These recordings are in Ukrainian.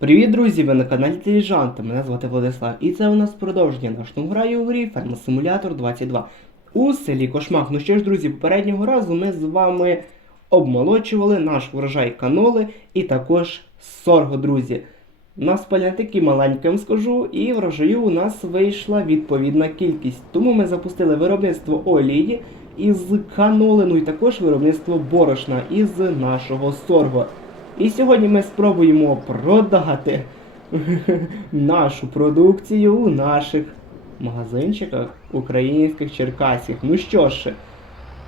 Привіт, друзі! Ви на каналі Теліжанта. Мене звати Владислав, і це у нас продовження нашого граю у грі Ферма Симулятор 22 у селі Кошмак. Ну що ж, друзі, попереднього разу ми з вами обмолочували наш врожай каноли і також сорго, друзі. Нас поля такі маленькі, вам скажу, і врожаю у нас вийшла відповідна кількість. Тому ми запустили виробництво олії із каноли, ну і також виробництво борошна із нашого сорго. І сьогодні ми спробуємо продати нашу продукцію у наших магазинчиках українських черкасів. Ну що ж,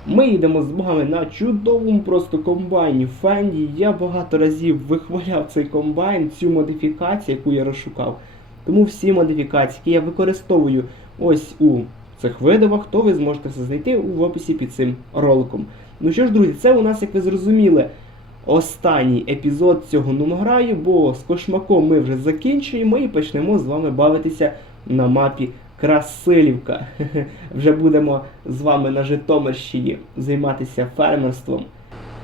ми йдемо з вами на чудовому просто комбайні Фенді. Я багато разів вихваляв цей комбайн, цю модифікацію, яку я розшукав. Тому всі модифікації, які я використовую ось у цих видавах, то ви зможете все знайти в описі під цим роликом. Ну що ж, друзі, це у нас, як ви зрозуміли, останній епізод цього номограю, бо з кошмаком ми вже закінчуємо і почнемо з вами бавитися на мапі Красилівка. Вже будемо з вами на Житомирщині займатися фермерством.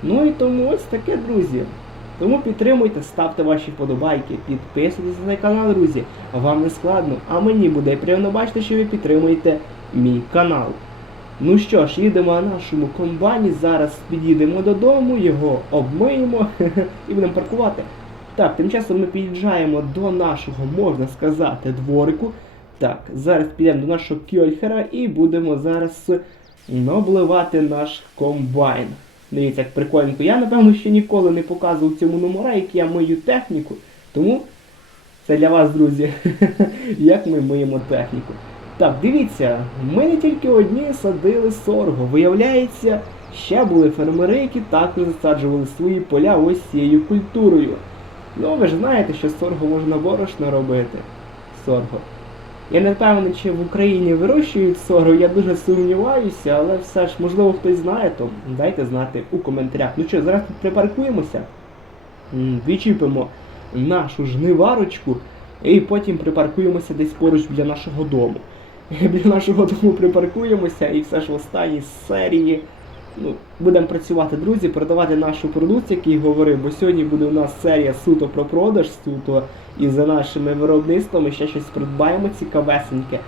Ну і тому ось таке, друзі. Тому підтримуйте, ставте ваші вподобайки, підписуйтесь на канал, друзі. Вам не складно, а мені буде приємно бачити, що ви підтримуєте мій канал. Ну що ж, їдемо на нашому комбайні. Зараз під'їдемо додому, його обмиємо і будемо паркувати. Так, тим часом ми під'їжджаємо до нашого, можна сказати, дворику. Так, зараз підемо до нашого кьольхера і будемо зараз обливати наш комбайн. Дивіться, як прикольненько. Я, напевно, ще ніколи не показував цьому номера, як я мию техніку. Тому це для вас, друзі, як ми миємо техніку. Так, дивіться, ми не тільки одні садили сорго. Виявляється, ще були фермери, які також засаджували свої поля ось цією культурою. Ну, ви ж знаєте, що сорго можна борошно робити. Сорго. Я не впевнений, чи в Україні вирощують сорго, я дуже сумніваюся, але все ж, можливо, хтось знає, то дайте знати у коментарях. Ну що, зараз тут припаркуємося, відчіпимо нашу жниварочку і потім припаркуємося десь поруч біля нашого дому. Біля нашого дому припаркуємося і все ж в останній серії ну, будемо працювати, друзі, продавати нашу продукцію, який говорив, бо сьогодні буде у нас серія суто про продаж, суто і за нашими виробництвами ще щось придбаємо цікавесеньке.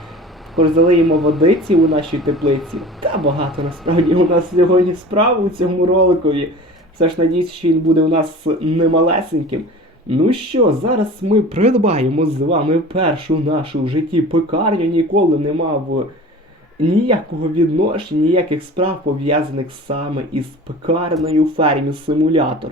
Також залиємо водиці у нашій теплиці. Та багато насправді у нас сьогодні справ у цьому роликові. Все ж надіюсь, що він буде у нас немалесеньким. Ну що, зараз ми придбаємо з вами першу нашу в житті пекарню. Ніколи не мав ніякого відношення, ніяких справ пов'язаних саме із пекарнею фермі симулятор.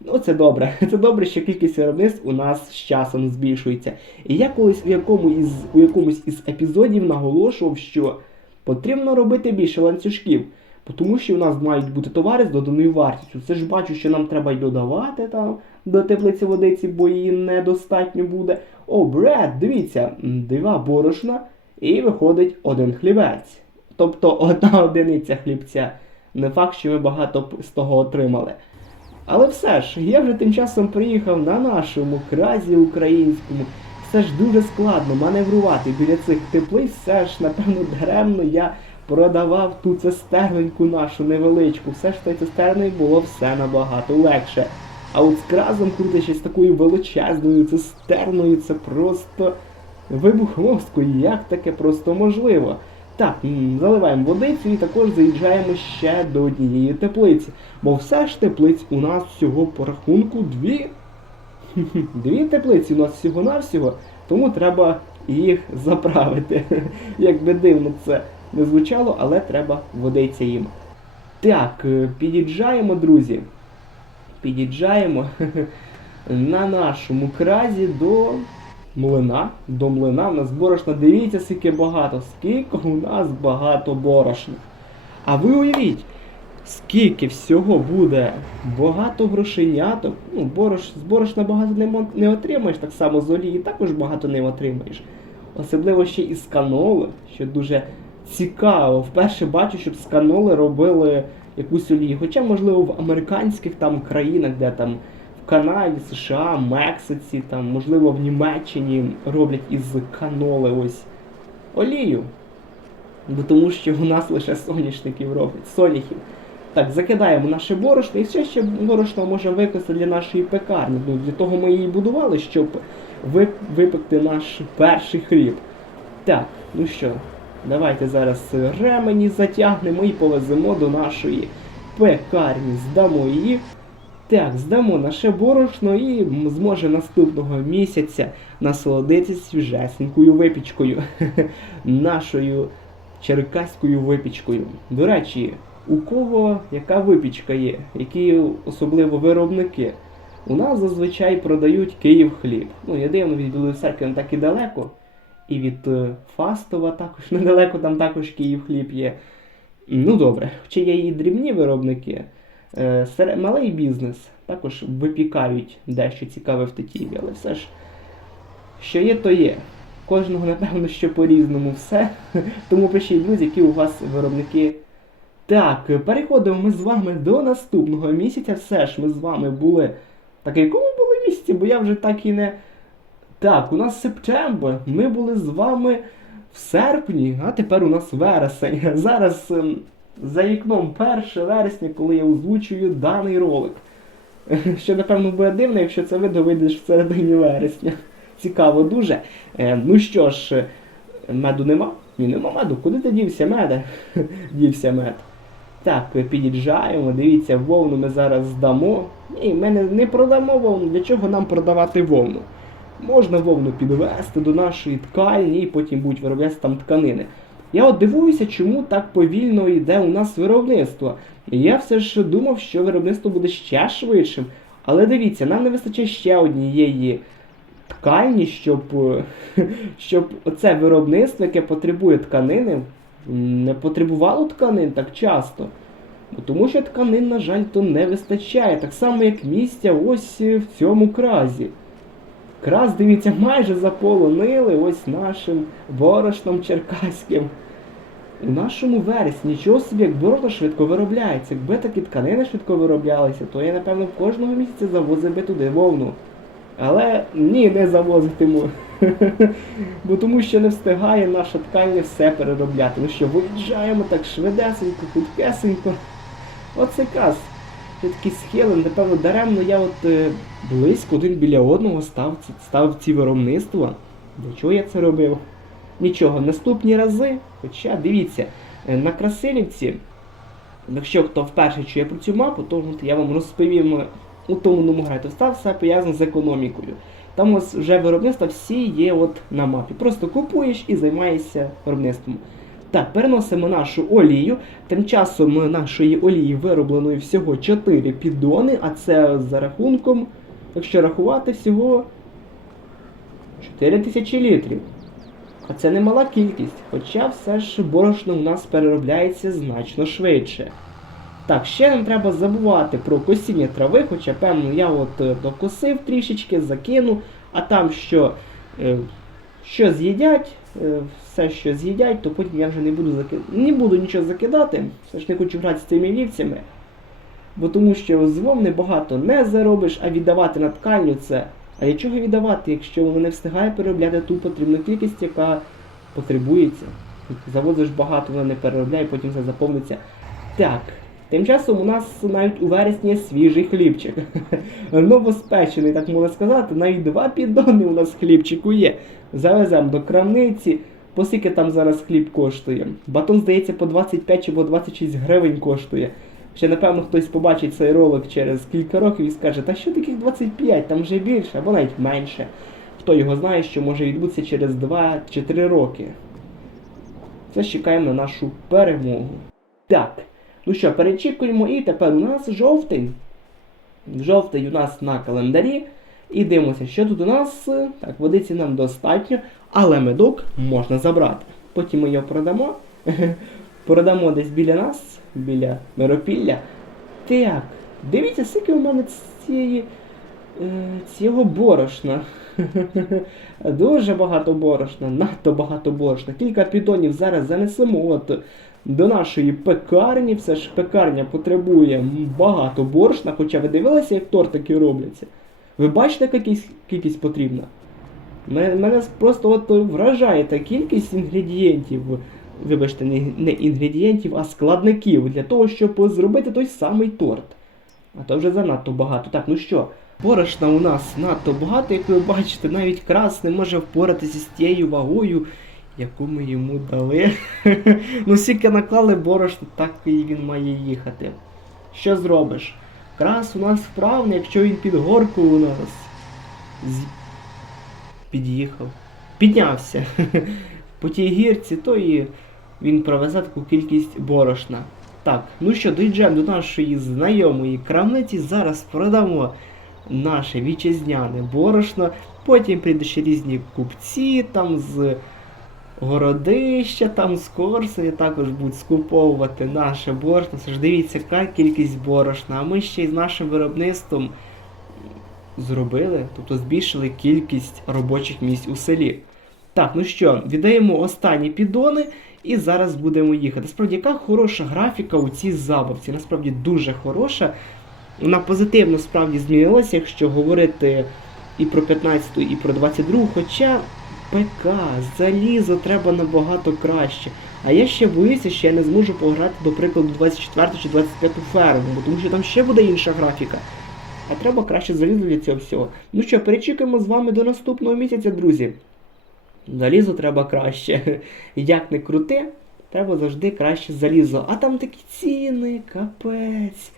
Ну, це добре. Це добре, що кількість виробництв у нас з часом збільшується. І я колись у, якому із, у якомусь із епізодів наголошував, що потрібно робити більше ланцюжків. Тому що у нас мають бути товари з доданою вартістю. Це ж бачу, що нам треба й додавати там до теплиці водиці, бо її недостатньо буде. О, бред, дивіться, дива борошна, і виходить один хлібець. Тобто одна одиниця хлібця. Не факт, що ви багато з того отримали. Але все ж, я вже тим часом приїхав на нашому кразі українському. Все ж дуже складно маневрувати біля цих теплиць, все ж, напевно, даремно я продавав ту цистерненьку нашу невеличку. Все ж тою цистерною було все набагато легше. А от з кразом крутячись такою величезною цистерною, це просто вибух мозку. Як таке просто можливо? Так, заливаємо водицю і також заїжджаємо ще до однієї теплиці. Бо все ж теплиць у нас всього по рахунку дві. Дві теплиці у нас всього-навсього, тому треба їх заправити. Як би дивно це не звучало, але треба водиця їм. Так, е, під'їжджаємо, друзі. Під'їжджаємо на нашому кразі до млина. До млина у нас борошна. Дивіться, скільки багато, скільки у нас багато борошна. А ви уявіть, скільки всього буде багато грошеняток. Ну, борош, з борошна багато не, не отримаєш, так само з олії також багато не отримаєш. Особливо ще і з каноли, що дуже цікаво. Вперше бачу, щоб з каноли робили якусь олію. Хоча, можливо, в американських там країнах, де там в Канаді, США, Мексиці, там, можливо, в Німеччині роблять із каноли ось олію. Бо тому що у нас лише соняшників роблять, соняхів. Так, закидаємо наше борошно, і ще ще борошно може використати для нашої пекарні. Ну, для того ми її будували, щоб ви- випекти наш перший хліб. Так, ну що, давайте зараз ремені затягнемо і повеземо до нашої пекарні. Здамо її. Так, здамо наше борошно і зможе наступного місяця насолодитися свіжесенькою випічкою. Нашою черкаською випічкою. До речі, у кого яка випічка є, які особливо виробники. У нас зазвичай продають Київ хліб. Ну, я дивно від Білої церкви не так і далеко. І від е, Фастова також недалеко, там також Київ хліб є. Ну добре, хоча є і дрібні виробники. Е, малий бізнес також випікають дещо цікаве в Тетіїві, але все ж, що є, то є. Кожного, напевно, що по-різному все. Тому пишіть, друзі, які у вас виробники. Так, переходимо ми з вами до наступного місяця. Все ж ми з вами були. Так, якому були місяці? Бо я вже так і не. Так, у нас септембр. Ми були з вами в серпні, а тепер у нас вересень. Зараз ем, за вікном 1 вересня, коли я озвучую даний ролик. Що, напевно, буде дивно, якщо це відео вийде ж в середині вересня. Цікаво дуже. Е, ну що ж, меду нема? Ні, нема меду. Куди ти дівся меде? дівся мед. Так, під'їжджаємо, дивіться, вовну ми зараз здамо. Ні, ми не, не продамо вовну. Для чого нам продавати вовну? Можна вовну підвести до нашої ткальні і потім будуть вироблятися там тканини. Я от дивуюся, чому так повільно йде у нас виробництво. Я все ж думав, що виробництво буде ще швидшим. Але дивіться, нам не вистачає ще однієї ткальні, щоб, щоб оце виробництво, яке потребує тканини, не потребувало тканин так часто. Тому що тканин, на жаль, то не вистачає. Так само, як місця ось е, в цьому кразі. Крас, дивіться, майже заполонили ось нашим борошном черкаським. У нашому вересні нічого собі, як борошно швидко виробляється. Якби такі тканини швидко вироблялися, то я, напевно, кожного місяця завозив би туди вовну. Але ні, не завозитиму. Бо тому що не встигає наша ткання все переробляти. Ну що, виїжджаємо так швидесенько, худкесенько. Оце крас. Це такий схили, напевно, даремно я от е, близько один біля одного став, став ці виробництва. Для чого я це робив? Нічого, наступні рази, хоча дивіться, е, на Красилівці, якщо хто вперше чує про цю мапу, то я вам розповім е, у тому то став все пов'язано з економікою. Там ось вже виробництва всі є от на мапі. Просто купуєш і займаєшся виробництвом. Так, переносимо нашу олію. Тим часом нашої олії виробленої всього 4 піддони, а це за рахунком, якщо рахувати, всього 4 тисячі літрів. А це немала кількість, хоча все ж борошно у нас переробляється значно швидше. Так, ще нам треба забувати про косіння трави, хоча, певно, я от е, докосив трішечки, закину, а там що, е, що з'їдять, все, що з'їдять, то потім я вже не буду закидати. Не буду нічого закидати, все ж не хочу грати з цими вівцями. Бо тому що з вовни багато не заробиш, а віддавати на тканю це. А для чого віддавати, якщо воно не встигає переробляти ту потрібну кількість, яка потребується. Завозиш багато, вона не переробляє, потім все заповниться. Так. Тим часом у нас навіть у вересні свіжий хлібчик. Новоспечений, так можна сказати, навіть два піддони у нас хлібчику є. Завеземо до крамниці. По скільки там зараз хліб коштує? Батон, здається, по 25 чи по 26 гривень коштує. Ще, напевно, хтось побачить цей ролик через кілька років і скаже, та що таких 25, там вже більше, або навіть менше. Хто його знає, що може відбутися через 2 чи 3 роки. Це чекаємо на нашу перемогу. Так, ну що, перечікуємо, і тепер у нас жовтень. Жовтий у нас на календарі. І дивимося, що тут у нас. Так, водиці нам достатньо, але медок можна забрати. Потім ми його продамо. Продамо десь біля нас, біля Миропілля. Так, дивіться, скільки у мене цієї, е, цього борошна. Дуже багато борошна, надто багато борошна. Кілька підонів зараз занесемо от до нашої пекарні. Все ж пекарня потребує багато борошна, хоча ви дивилися, як тортики робляться. Ви бачите, яка кількість, потрібна? Мене, просто от вражає та кількість інгредієнтів. вибачте, не інгредієнтів, а складників для того, щоб зробити той самий торт. А то вже занадто багато. Так, ну що, борошна у нас надто багато, як ви бачите, навіть крас не може впоратися з тією вагою, яку ми йому дали. ну, скільки наклали борошна, так і він має їхати. Що зробиш? Крас у нас вправний, якщо він під горку у нас. З... Під'їхав. Піднявся. По тій гірці, то і він провезе таку кількість борошна. Так, ну що, доїжджаємо до нашої знайомої крамниці. Зараз продамо наше вітчизняне борошно. Потім прийдуть ще різні купці там з городища, там з Корсуні також будуть скуповувати наше борошно. Це ж дивіться, яка кількість борошна. А ми ще й з нашим виробництвом зробили, тобто збільшили кількість робочих місць у селі. Так, ну що, віддаємо останні піддони і зараз будемо їхати. Справді, яка хороша графіка у цій забавці. Насправді дуже хороша. Вона позитивно справді змінилася, якщо говорити і про 15-ту, і про 22-ту, хоча ПК, залізо треба набагато краще. А я ще боюся, що я не зможу пограти, до прикладу, 24 чи 25 ферму, тому що там ще буде інша графіка. А треба краще залізо для цього всього. Ну що, перечекаємо з вами до наступного місяця, друзі. Залізо треба краще. Як не крути, треба завжди краще залізо. А там такі ціни, капець.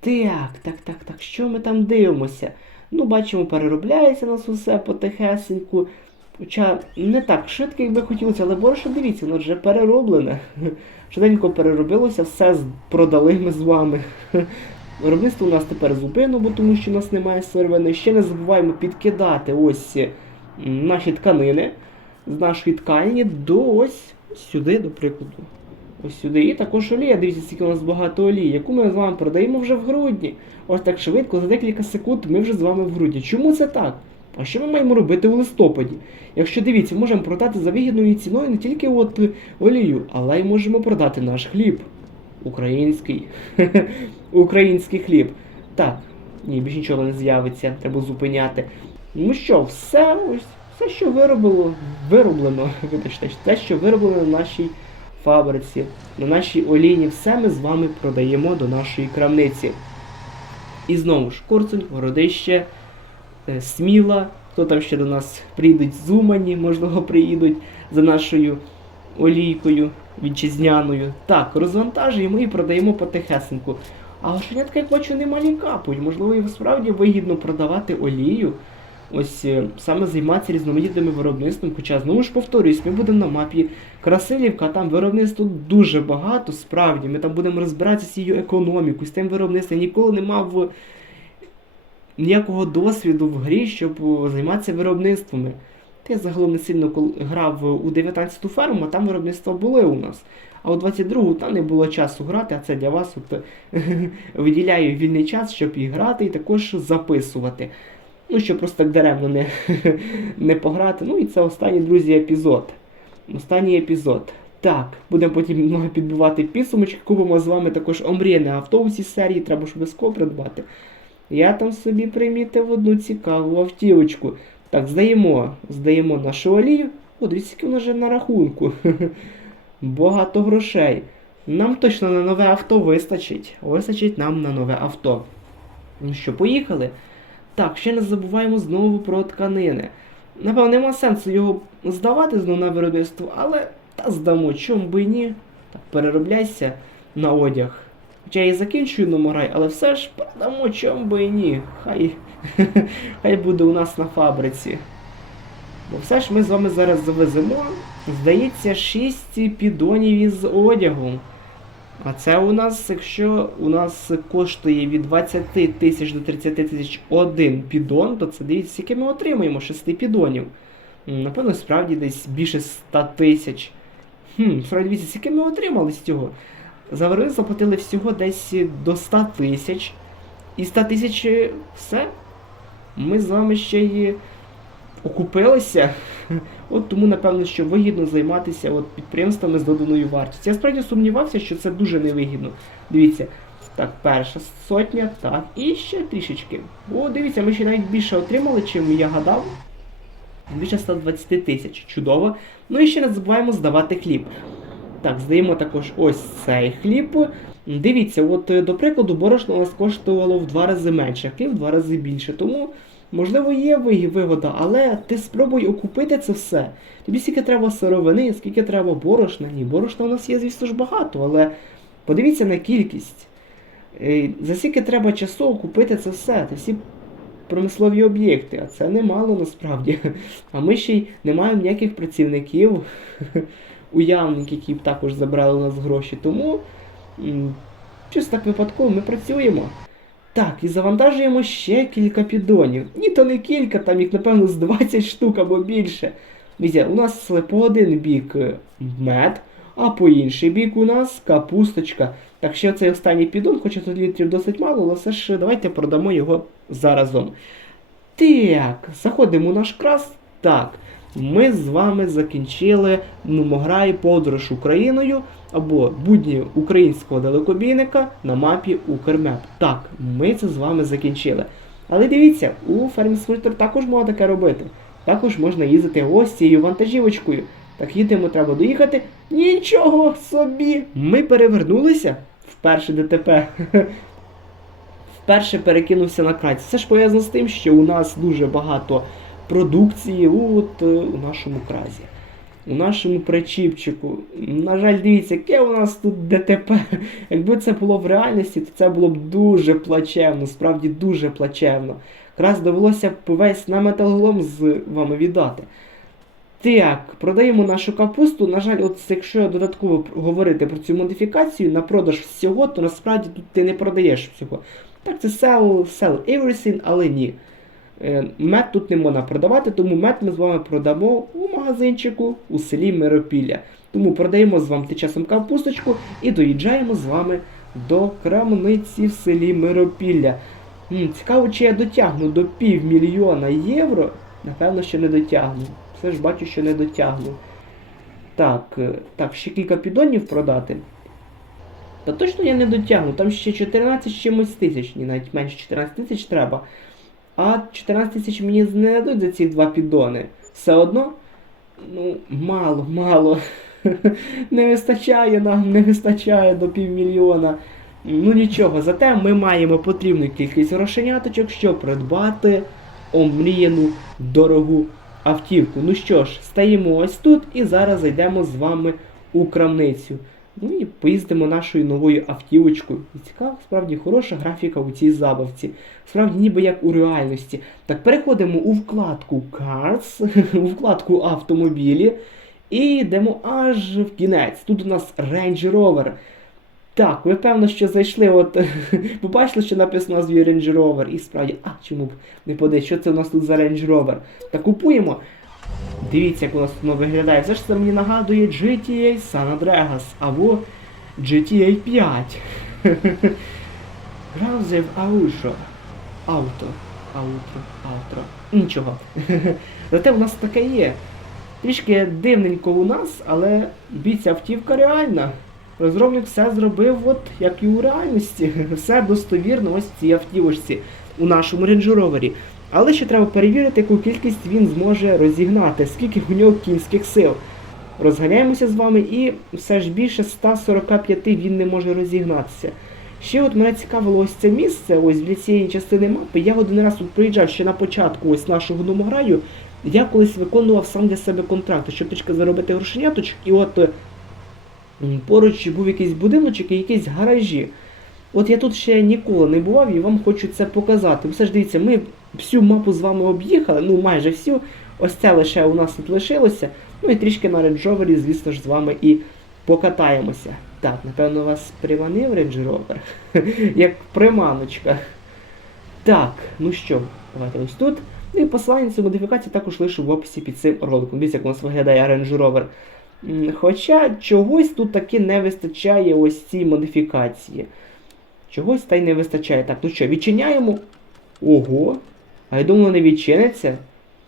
Так, так, так, так, що ми там дивимося? Ну, бачимо, переробляється нас усе потихесеньку. Хоча не так швидко, як би хотілося, але борошно дивіться, воно вже перероблене. Швиденько переробилося, все продали ми з вами. Виробництво у нас тепер зупинено, бо тому що у нас немає сировини. Ще не забуваємо підкидати ось наші тканини з нашої ткані до ось сюди, до прикладу. Ось сюди. І також олія. Дивіться, скільки у нас багато олії, яку ми з вами продаємо вже в грудні. Ось так швидко, за декілька секунд ми вже з вами в грудні. Чому це так? А що ми маємо робити у листопаді? Якщо дивіться, можемо продати за вигідною ціною не тільки от олію, але й можемо продати наш хліб. Український. Український хліб. Так, ні, більш нічого не з'явиться, треба зупиняти. Ну що, все ось, все, що виробило, вироблено, вибачте, те, що вироблено на нашій фабриці, на нашій олійні, все ми з вами продаємо до нашої крамниці. І знову ж Корсунь, Городище, Сміла, хто там ще до нас прийдуть з Умані, можливо, приїдуть за нашою олійкою вітчизняною. Так, розвантажуємо і продаємо потихесеньку. А лошенятка, як бачу, немалі капуть. Можливо, і справді вигідно продавати олію. Ось е, саме займатися різноманітними виробництвом. Хоча, знову ж повторюсь, ми будемо на мапі Красилівка, там виробництво дуже багато, справді. Ми там будемо розбиратися з її економікою, з тим виробництвом. Я ніколи не мав е, ніякого досвіду в грі, щоб е, займатися виробництвами. Я загалом не сильно грав у 19-ту ферму, а там виробництва були у нас. А у 22-гу там не було часу грати, а це для вас от, виділяю вільний час, щоб і грати, і також записувати. Ну, щоб просто так даремно не, не пограти. Ну і це останній, друзі, епізод. Останній епізод. Так, будемо потім много підбивати підсумочки, купимо з вами також омріяне авто у цій серії, треба ж обов'язково придбати. Я там собі примітив одну цікаву автівочку. Так, здаємо, здаємо нашу олію. О, дивіться, скільки вона вже на рахунку. Багато грошей. Нам точно на нове авто вистачить. Вистачить нам на нове авто. Ну що, поїхали? Так, ще не забуваємо знову про тканини. Напевно, нема сенсу його здавати знову на виробництво, але та здамо, чому би і ні. Так, переробляйся на одяг. Хоча я і закінчую номерай, але все ж продамо, чому би і ні. Хай, хай буде у нас на фабриці. Бо все ж ми з вами зараз завеземо, здається, 6 підонів із одягом. А це у нас, якщо у нас коштує від 20 тисяч до 30 тисяч один підон, то це дивіться, скільки ми отримуємо 6 підонів. Напевно, справді десь більше 100 тисяч. Хм, справді дивіться, скільки ми отримали з цього. За виробництво заплатили всього десь до 100 тисяч. І 100 тисяч е, все. Ми з вами ще й окупилися. От тому, напевно, що вигідно займатися от підприємствами з доданою вартістю. Я справді сумнівався, що це дуже невигідно. Дивіться, так, перша сотня, так, і ще трішечки. О, дивіться, ми ще навіть більше отримали, чим я гадав. Більше 120 тисяч. Чудово. Ну і ще не забуваємо здавати хліб. Так, здаємо також ось цей хліб. Дивіться, от е, до прикладу, борошно у нас коштувало в два рази менше, хліб в два рази більше. Тому, можливо, є вигода, але ти спробуй окупити це все. Тобі скільки треба сировини, скільки треба борошна. Ні, борошна у нас є, звісно ж, багато, але подивіться на кількість. Е, За скільки треба часу окупити це все. Це всі промислові об'єкти, а це немало насправді. А ми ще й не маємо ніяких працівників, уявників, які б також забрали у нас гроші. Тому чисто так випадково ми працюємо. Так, і завантажуємо ще кілька піддонів. Ні, то не кілька, там їх, напевно, з 20 штук або більше. Дивіться, у нас по один бік е, мед, а по інший бік у нас капусточка. Так що цей останній піддон, хоча тут літрів досить мало, але все ж давайте продамо його заразом. Так, заходимо у наш крас. Так, ми з вами закінчили Нумограй подорож Україною або будні українського далекобійника на мапі Укрмеп. Так, ми це з вами закінчили. Але дивіться, у Farming також можна таке робити. Також можна їздити ось цією вантажівочкою. Так їдемо, треба доїхати. Нічого собі! Ми перевернулися в перше ДТП. Вперше перекинувся на край. Це ж пов'язано з тим, що у нас дуже багато продукції от, е, у нашому кразі. У нашому причіпчику. На жаль, дивіться, яке у нас тут ДТП. Якби це було в реальності, то це було б дуже плачевно, справді дуже плачевно. Якраз довелося б весь на металолом з вами віддати. Так, продаємо нашу капусту. На жаль, от якщо додатково говорити про цю модифікацію на продаж всього, то насправді тут ти не продаєш всього. Так, це sell, sell everything, але ні. Е, Мед тут не можна продавати, тому мед ми з вами продамо у магазинчику у селі Миропілля. Тому продаємо з вами тим часом капусточку і доїжджаємо з вами до крамниці в селі Миропілля. Цікаво, чи я дотягну до півмільйона євро. Напевно, що не дотягну. Все ж бачу, що не дотягну. Так, е, так, ще кілька піддонів продати. Та точно я не дотягну, там ще 14 з чимось тисяч, ні, навіть менше 14 тисяч треба. А 14 тисяч мені не дадуть за ці два піддони. Все одно, ну, мало, мало. Не вистачає нам, не вистачає до півмільйона. Ну нічого, зате ми маємо потрібну кількість грошеняточок, щоб придбати омріяну дорогу автівку. Ну що ж, стаємо ось тут і зараз зайдемо з вами у крамницю. Ну і поїздимо нашою новою автівочкою. І цікава, справді хороша графіка у цій забавці. Справді, ніби як у реальності. Так, переходимо у вкладку Cars, у вкладку автомобілі. І йдемо аж в кінець. Тут у нас Range Rover. Так, ви певно, що зайшли, от побачили, що написано назві Range Rover. І справді, а чому б не подивитися, що це у нас тут за Range Rover? Так купуємо. Дивіться, як у нас воно виглядає. Все ж це мені нагадує GTA San Andreas або GTA 5. Гравзев Ауто. Ауто. Аутро. Аутро. Нічого. Зате у нас таке є. Трішки дивненько у нас, але бійця автівка реальна. Розробник все зробив, от як і у реальності. Все достовірно ось в цій автівочці у нашому Rover. Але ще треба перевірити, яку кількість він зможе розігнати, скільки у нього кінських сил. Розганяємося з вами і все ж більше 145 він не може розігнатися. Ще от мене цікавило ось це місце, ось для цієї частини мапи. Я один раз тут приїжджав ще на початку ось нашого номограю. Я колись виконував сам для себе контракт, щоб трішки заробити грошеняточок, і от е, поруч був якийсь будиночок і якісь гаражі. От я тут ще ніколи не бував і вам хочу це показати. Все ж дивіться, ми всю мапу з вами об'їхали, ну майже всю. Ось це лише у нас тут лишилося. Ну і трішки на Range звісно ж, з вами і покатаємося. Так, напевно, вас приманив Rover. Як приманочка. Так, ну що, давайте ось тут. Ну і посилання цю модифікацію також лишу в описі під цим роликом. Дивіться, як у нас виглядає Range Rover. Хоча чогось тут таки не вистачає ось цій модифікації. Чогось та й не вистачає. Так, ну що, відчиняємо. Ого! А я думав, не відчиниться.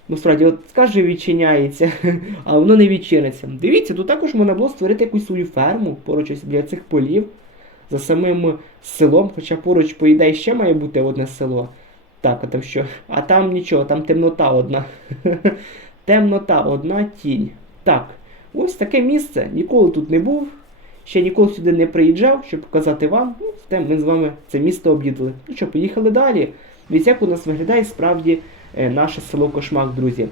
Ну, справді, от скаже, відчиняється, а воно не відчиниться. Дивіться, тут також можна було створити якусь свою ферму поруч ось біля цих полів за самим селом, хоча поруч, по ідеї, ще має бути одне село. Так, а там що? А там нічого, там темнота одна. темнота, одна тінь. Так, ось таке місце. Ніколи тут не був. ще ніколи сюди не приїжджав, щоб показати вам, ну, те ми з вами це місто об'їдали. Ну що, поїхали далі. Дивіться, як у нас виглядає справді е, наше село Кошмак, друзі.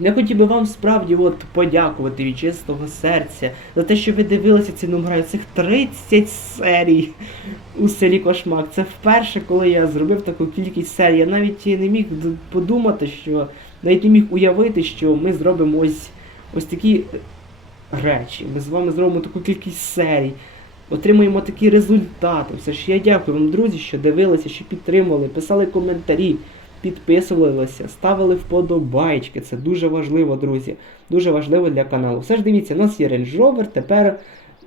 Я хотів би вам справді от подякувати від чистого серця за те, що ви дивилися ці номера цих 30 серій у селі Кошмак. Це вперше, коли я зробив таку кількість серій. Я навіть не міг подумати, що навіть не міг уявити, що ми зробимо ось, ось такі речі. Ми з вами зробимо таку кількість серій. Отримуємо такі результати. Все ж я дякую вам, друзі, що дивилися, що підтримували, писали коментарі, підписувалися, ставили вподобайки. Це дуже важливо, друзі. Дуже важливо для каналу. Все ж дивіться, у нас є Range Rover, тепер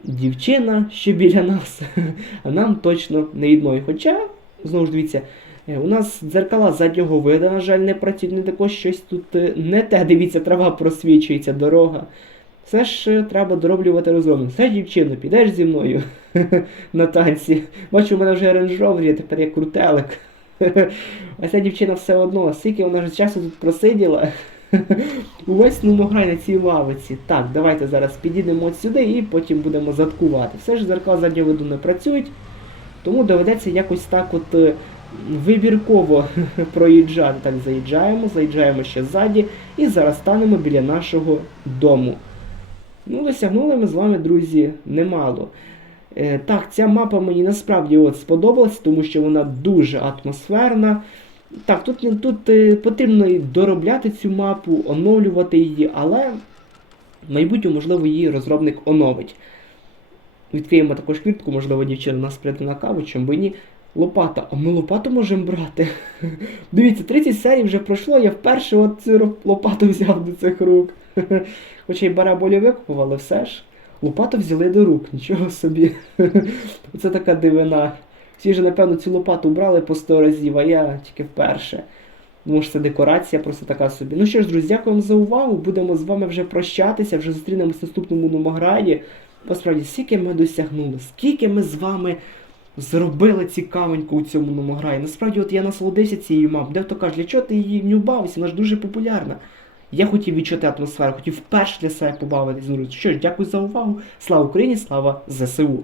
дівчина ще біля нас, а нам точно не відмовить. Хоча, знову ж дивіться, е, у нас дзеркала заднього виду, на жаль, не працюють, не також щось тут е, не те. Дивіться, трава просвічується, дорога. Все ж е, треба дороблювати розробник. Все, дівчино, підеш зі мною на танці. Бачу, у мене вже є, тепер я крутелик. А ця дівчина все одно, скільки вона ж часу тут просиділа. Увесь ну на цій лавиці. Так, давайте зараз підійдемо сюди і потім будемо заткувати. Все ж зеркала заднього виду не працюють, тому доведеться якось так от е, вибірково проїжджати. Так, заїжджаємо, заїжджаємо ще ззаді і зараз станемо біля нашого дому. Ну, досягнули ми з вами, друзі, немало. Е, так, ця мапа мені насправді от сподобалась, тому що вона дуже атмосферна. Так, тут, тут е, потрібно доробляти цю мапу, оновлювати її, але в майбутньому, можливо, її розробник оновить. Відкриємо також квітку, можливо, дівчина нас прийде на каву, чим би ні. Лопата. А ми лопату можемо брати. Дивіться, 30 серій вже пройшло, я вперше от цю лопату взяв до цих рук. Хоча й бараболі викупив, але все ж. Лопату взяли до рук, нічого собі. Це така дивина. Всі ж, напевно, цю лопату брали по 100 разів, а я тільки вперше. Що це декорація просто така собі. Ну що ж, друзі, дякую вам за увагу. Будемо з вами вже прощатися, вже зустрінемось в наступному Номограді. Насправді, скільки ми досягнули, скільки ми з вами зробили цікавенько у цьому Номограді. Насправді, от я насолодився цією мапою. Дехто каже, для чого ти її не? Вона ж дуже популярна. Я хотів відчути атмосферу, хотів вперше для себе побавитись. Ну, Що ж, дякую за увагу. Слава Україні, слава ЗСУ!